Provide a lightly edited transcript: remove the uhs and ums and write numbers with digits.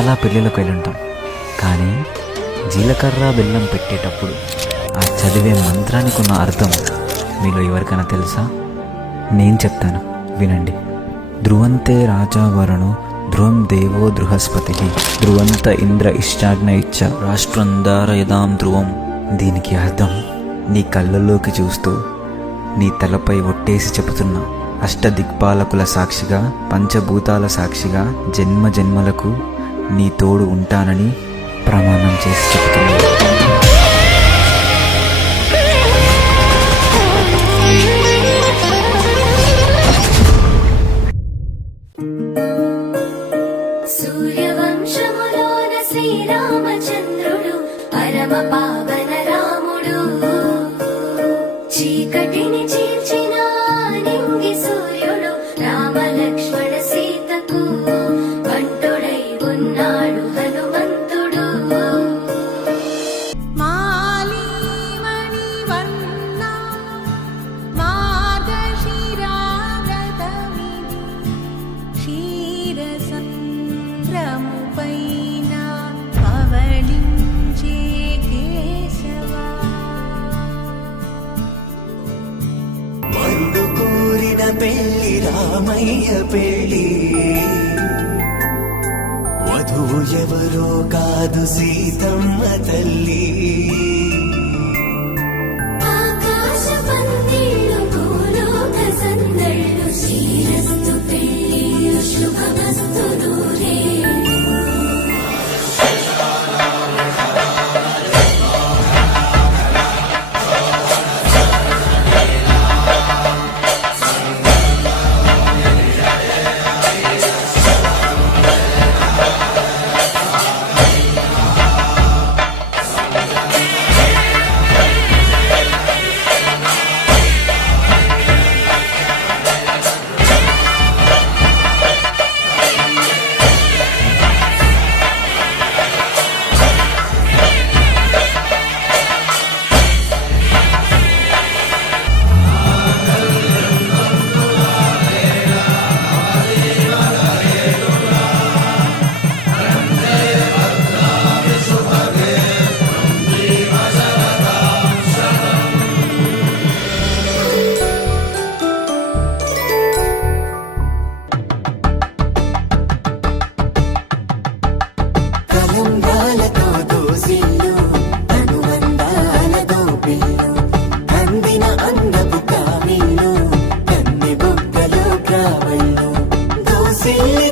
చాలా పెళ్ళిళ్ళకు వెళ్ళుంటాం, కానీ జీలకర్ర బెల్లం పెట్టేటప్పుడు ఆ చదివే మంత్రానికి ఉన్న అర్థం మీలో ఎవరికైనా తెలుసా? నేను చెప్తాను, వినండి. ధ్రువంతే రాజా వరుణో ధ్రువం దేవో బృహస్పతి ధ్రువంత ఇంద్ర ఇష్టాజ్ఞ ఇచ్చ రాష్ట్రంధారయదాం ధ్రువం. దీనికి అర్థం, నీ కళ్ళల్లోకి చూస్తూ నీ తలపై ఒట్టేసి చెబుతున్నా, అష్టదిక్పాలకుల సాక్షిగా పంచభూతాల సాక్షిగా జన్మ జన్మలకు నీ తోడు ఉంటానని ప్రమాణం చేసి చెబుతున్నా. సూర్యవంశములోన శ్రీరామచంద్రుడు పరమ పావన రాముడు, చీకటిని చీల్చిన నింగి సూర్యుడు రామ లక్ష్మణ సీతకు వంటుడై ఉన్నాడు హనుమంతుడు. కోరిన పెళ్లి రామయ్య పెళ్లి, వధువు ఎవరో కాదు సీతమ్మ తల్లి. ఆకాశ పందిళ్ళు భూలోక సందళ్ళు, శ్రీరస్తు పెళ్లిళ్ళు శుభమస్తు నూరే. దోసిల్లి